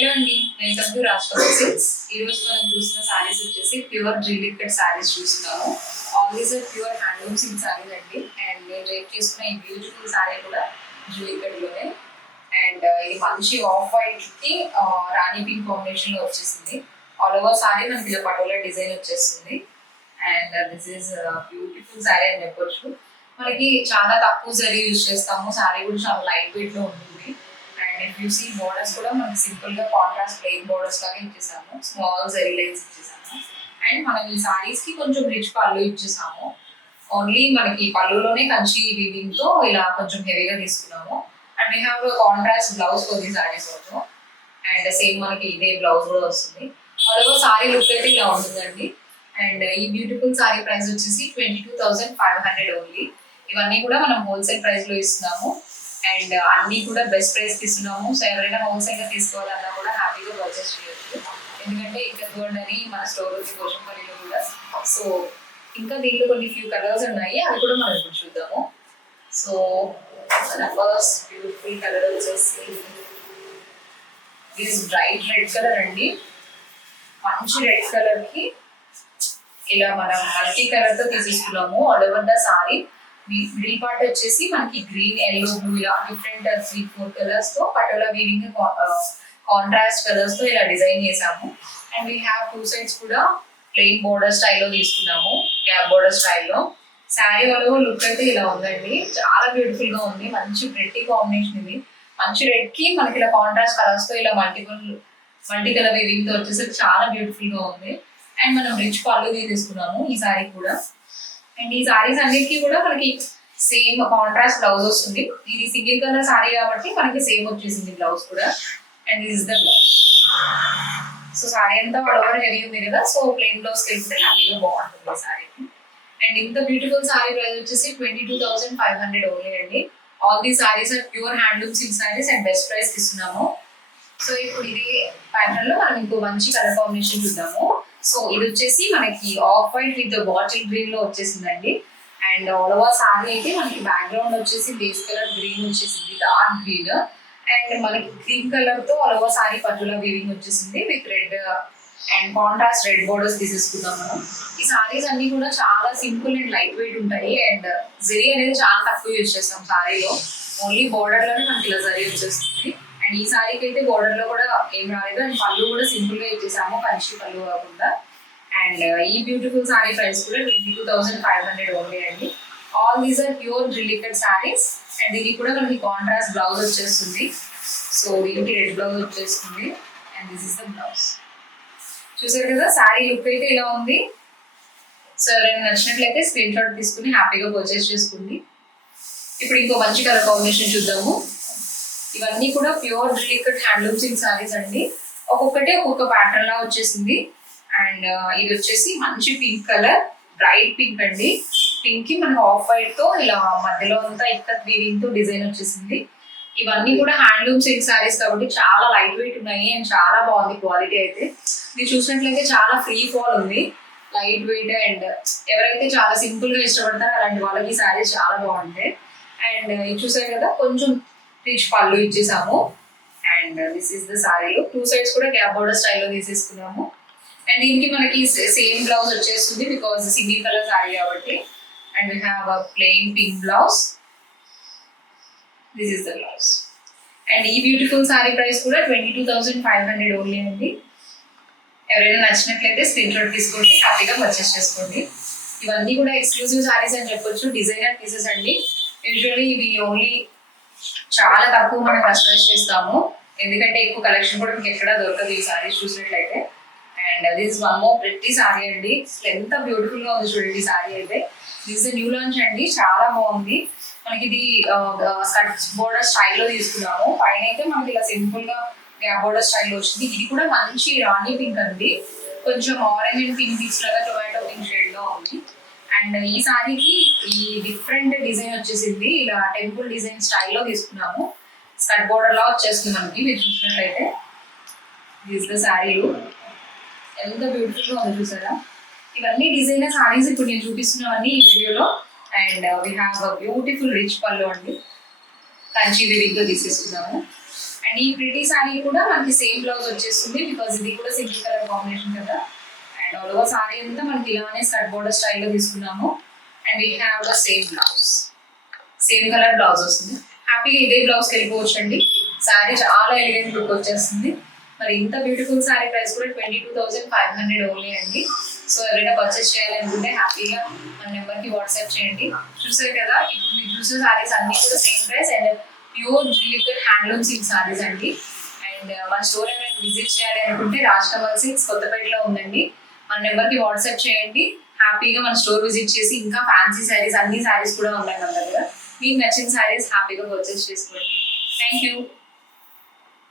Hello అండి, welcome to రాష్ట్ర silks. ఈ రోజు మనం చూసిన సారీస్ వచ్చేసి ప్యూర్ డ్రిల్ కట్ సారీస్ చూస్తున్నాము. All these are pure handloom silk saris అండి. అండ్ నేను రేట్ చేసుకున్న ఈ బ్యూటిఫుల్ సారీ కూడా డ్రిల్ కట్ లోనే. అండ్ ఇది మంచి ఆఫ్ వైట్ కి రాణి పింక్ కాంబినేషన్ లో వచ్చేసింది. ఆల్ ఓవర్ సారీ మనకి ఇలా పటోలా డిజైన్ వచ్చేస్తుంది. And this is beautiful sorry అని చెప్పొచ్చు. మనకి చాలా తక్కువ జరీ యూజ్ చేస్తాము. సారీ కూడా చాలా లైట్ వెయిట్ లో ఉంటుంది. And if you see borders కూడా మనం సింపుల్ గా కాంట్రాస్ట్ ప్లెయిన్ బోర్డర్స్ లాగా ఇచ్చేసాము. స్మాల్ జరీ లైన్స్ ఇచ్చేసాము. అండ్ మనం ఈ సారీస్ కి కొంచెం రిచ్ పళ్ళు ఇచ్చేసాము. ఓన్లీ మనకి పళ్ళులోనే కంచి వీవింగ్ తో ఇలా కొంచెం హెవీగా తీసుకున్నాము. And we have contrast blouse for the saris also. And same మనకి ఇదే బ్లౌజ్ కూడా వస్తుంది. అలాగే సారీ లుక్ అయితే ఇలా ఉంటుందండి. అండ్ ఈ బ్యూటిఫుల్ సారీ ప్రైస్ వచ్చేసి 22,500 ఓన్లీ. ఇవన్నీ కూడా మనం హోల్సేల్ ప్రైస్ లో ఇస్తున్నాము. అండ్ అన్ని కూడా బెస్ట్ ప్రైస్ ఇస్తున్నాము. సో ఎవరైనా హోల్సేల్ గా తీసుకోవాలన్నా కూడా హ్యాపీగా పర్చేస్ చేయొచ్చు. ఎందుకంటే ఇక్కడ చూడండి మన స్టోర్ ఉంది పోషంపల్లిలో కూడా. సో ఇంకా దీంట్లో కొన్ని ఫ్యూ కలర్స్ ఉన్నాయి, అవి కూడా మనం ఇప్పుడు చూద్దాము. సో మన ఫస్ట్ బ్యూటిఫుల్ కలర్ వచ్చేసి దిస్ బ్రైట్ రెడ్ కలర్ అండి. మంచి రెడ్ కలర్ కి ఇలా మనం మల్టీ కలర్ తో తీసేసుకున్నాము. All over the sari middle part వచ్చేసి మనకి గ్రీన్, ఎల్లో, బ్లూ ఇలా డిఫరెంట్ 3-4 కలర్స్ తో పటోలా వీవింగ్ కాంట్రాస్ట్ కలర్స్ తో ఇలా డిజైన్ చేసాము. And we have two sides కూడా ప్లెయిన్ బోర్డర్ స్టైల్లో తీసుకున్నాము, గ్యాప్ బోర్డర్ స్టైల్లో. శారీ వల్ల లుక్ అయితే ఇలా ఉందండి. చాలా బ్యూటిఫుల్ గా ఉంది. మంచి ప్రెట్టి కాంబినేషన్ ఇది. మంచి రెడ్ కి మనకి ఇలా కాంట్రాస్ట్ కలర్స్ తో ఇలా మల్టీ కలర్ వీవింగ్ తో వచ్చేసరికి చాలా బ్యూటిఫుల్ గా ఉంది. అండ్ మనం రిచ్ పళ్ళు తీసుకున్నాము ఈ సారీ కూడా. అండ్ ఈ సారీస్ అన్నిటికీ కూడా మనకి సేమ్ కాంట్రాస్ట్ బ్లౌజ్ వస్తుంది. ఇది సింగిల్ కలర్ సారీ కాబట్టి మనకి సేమ్ వచ్చేసింది బ్లౌజ్ కూడా. And this is the blouse. So sari అంతా ఆల్ ఓవర్ హెవీ ఉంది కదా, సో ప్లెయిన్ బ్లౌజ్ కలిపితే హ్యాపీగా బాగుంటుంది సారీ. అండ్ ఇంత బ్యూటిఫుల్ సారీ ప్రైస్ వచ్చేసి 22,500 ఓన్లీ అండి. All the saris are pure handloom silk saris and best price ఇస్తున్నాము. సో ఇప్పుడు ఇది ప్యాటర్న్ లో మనం ఇంకో మంచి కలర్ కాంబినేషన్ చూద్దాము. సో ఇది వచ్చేసి మనకి off white with bottle green లో వచ్చేసిందండి. అండ్ ఆల్ ఓవర్ సారీ అయితే మనకి బ్యాక్గ్రౌండ్ వచ్చేసి బేస్ కలర్ గ్రీన్ వచ్చేసింది, డార్క్ గ్రీన్. అండ్ మనకి క్రీమ్ కలర్ తో ఆల్ ఓవర్ సారీ పట్టులా వీవింగ్ వచ్చేసింది with red and contrast red borders తీసేసుకుందాం మనం. ఈ సారీస్ అన్ని కూడా చాలా సింపుల్ అండ్ లైట్ వెయిట్ ఉంటాయి. అండ్ జరీ అనేది చాలా తక్కువ యూజ్ చేస్తాం సారీలో. ఓన్లీ బోర్డర్ లోనే మనకి ఇలా జరీ వచ్చేస్తుంది. అండ్ ఈ సారీకి అయితే బోర్డర్ లో కూడా ఏం రాలేదు. అండ్ పళ్ళు కూడా సింపుల్ గా ఇచ్చేసాము, కంచి పళ్ళు కాకుండా. అండ్ ఈ బ్యూటిఫుల్ సారీ ప్రైస్ కూడా 22,500 ఓన్లీ అండి. All these are pure drill cut saris. And దీనికి కూడా మనకి కాంట్రాస్ట్ బ్లౌజ్ వచ్చేస్తుంది. సో దీనికి రెడ్ బ్లౌజ్ వచ్చేస్తుంది. And this is the blouse. చూసారు కదా సారీ లుక్ అయితే ఇలా ఉంది. సో ఎవరైనా నచ్చినట్లయితే స్క్రీన్ షాట్ తీసుకుని హ్యాపీగా పర్చేస్ చేసుకోండి. ఇప్పుడు ఇంకో మంచి కలర్ కాంబినేషన్ చూద్దాము. ఇవన్నీ కూడా pure drill cut handloom silk saris అండి. ఒక్కొక్కటి ఒక్కొక్క ప్యాటర్న్ లా వచ్చేసింది. అండ్ ఇది వచ్చేసి మంచి పింక్ కలర్, బ్రైట్ పింక్ అండి. పింక్ కి మనకు ఆఫ్ వైట్ తో ఇలా మధ్యలో అంతా ఇక్కత్ వీవింగ్ తో డిజైన్ వచ్చేసింది. ఇవన్నీ కూడా హ్యాండ్లూమ్ సిల్క్ సారీస్ కాబట్టి చాలా లైట్ వెయిట్ ఉన్నాయి. అండ్ చాలా బాగుంది క్వాలిటీ అయితే. మీరు చూసినట్లయితే చాలా ఫ్రీ ఫాల్ ఉంది, లైట్ వెయిట్. అండ్ ఎవరైతే చాలా సింపుల్ గా ఇష్టపడతారో అలాంటి వాళ్ళకి సారీస్ చాలా బాగుంటాయి. అండ్ ఇది చూసారు కదా కొంచెం రిచ్ పళ్ళు ఇచ్చేసాము. అండ్ దిస్ ఇస్ ద సారీలో టూ సైడ్స్ కూడా గ్యాప్ బోర్డర్ స్టైల్లో తీసేసుకున్నాము. అండ్ దీనికి మనకి సేమ్ బ్లౌజ్ వచ్చేస్తుంది బికాస్ సింగిల్ కలర్ సారీ కాబట్టి. And we have a plain pink blouse. This is the blouse. And ఈ బ్యూటిఫుల్ సారీ ప్రైస్ కూడా 22,500 ఓన్లీ అండి. ఎవరైనా నచ్చినట్లయితే స్క్రీన్ షాట్ తీసుకోండి, హ్యాపీగా పర్చేస్ చేసుకోండి. ఇవన్నీ కూడా ఎక్స్క్లూజివ్ సారీస్ అని చెప్పొచ్చు, డిజైనర్ పీసెస్ అండి. యూజువల్లీ ఇవి ఓన్లీ చాలా తక్కువ మనం కస్టమైజ్ చేస్తాము, ఎందుకంటే ఎక్కువ కలెక్షన్ కూడా మీకు ఎక్కడా దొరకదు ఈ సారీస్ చూసినట్లయితే. And this one more pretty sorry అండి. ఎంత బ్యూటిఫుల్ గా ఉంది చూడండి సారీ అయితే. దిస్ న్యూ లాంచ్ అండి, చాలా బాగుంది. మనకి ఇది స్కర్ట్ బోర్డర్ స్టైల్లో తీసుకున్నాము. పైన అయితే మనకి ఇలా సింపుల్ గా గ్యాప్ బోర్డర్ స్టైల్లో వచ్చింది. ఇది కూడా మంచి రాణి పింక్ అండి, కొంచెం ఆరెంజ్ అండ్ పింక్ మిక్స్ లాగా టొమాటో పింక్ షేడ్ లో ఉంది. అండ్ ఈ సారీకి ఈ డిఫరెంట్ డిజైన్ వచ్చేసింది, ఇలా టెంపుల్ డిజైన్ స్టైల్లో తీసుకున్నాము. స్కర్ట్ బోర్డర్ లా వచ్చేస్తుంది మనకి. మీరు చూసినట్లయితే దిస్ ద సారీలు ఎంత బ్యూటిఫుల్ గా ఉంది చూసారా. ఇవన్నీ డిజైనర్ సారీస్ ఇప్పుడు నేను చూపిస్తున్నవన్నీ ఈ వీడియోలో. And we have a beautiful rich పళ్ళు అండి, కంచి వీవింగ్ తో తీసేసుకున్నాము. అండ్ ఈ ప్రిటీ సారీ కూడా మనకి సేమ్ బ్లౌజ్ వచ్చేస్తుంది బికాస్ ఇది కూడా సింగిల్ కలర్ కాంబినేషన్ కదా. అండ్ ఆల్ ఓవర్ సారీ అంతా మనకి ఇలానే స్కర్ట్ బోర్డర్ స్టైల్లో తీసుకున్నాము. And we have the same blouse, same colour blouse వస్తుంది. హ్యాపీగా ఇదే బ్లౌజ్కి వెళ్ళిపోవచ్చు అండి. శారీ చాలా ఎలిగెంట్ లుక్ వచ్చేస్తుంది. మరి ఇంత బ్యూటిఫుల్ శారీ ప్రైస్ కూడా 22,500 ఓన్లీ అండి. సో ఎవరైనా పర్చేస్ చేయాలనుకుంటే హ్యాపీగా మన నెంబర్కి వాట్సాప్ చేయండి. చూసారు కదా, ఇప్పుడు మీరు చూసే శారీస్ అన్నీ కూడా same price and pure liquid handloom silk saris అండి. అండ్ మన స్టోర్ ఎవరైనా విజిట్ చేయాలి అనుకుంటే రాజ్ కమల్ సిల్క్స్ కొత్తపేటలో ఉందండి. మన నెంబర్కి వాట్సాప్ చేయండి. హ్యాపీగా మన స్టోర్ విజిట్ చేసి ఇంకా ఫ్యాన్సీ శారీస్ అన్ని శారీస్ కూడా ఉన్నాయి మన దగ్గర. మీకు నచ్చిన శారీస్ హ్యాపీగా పర్చేస్ చేసుకోండి. Thank you.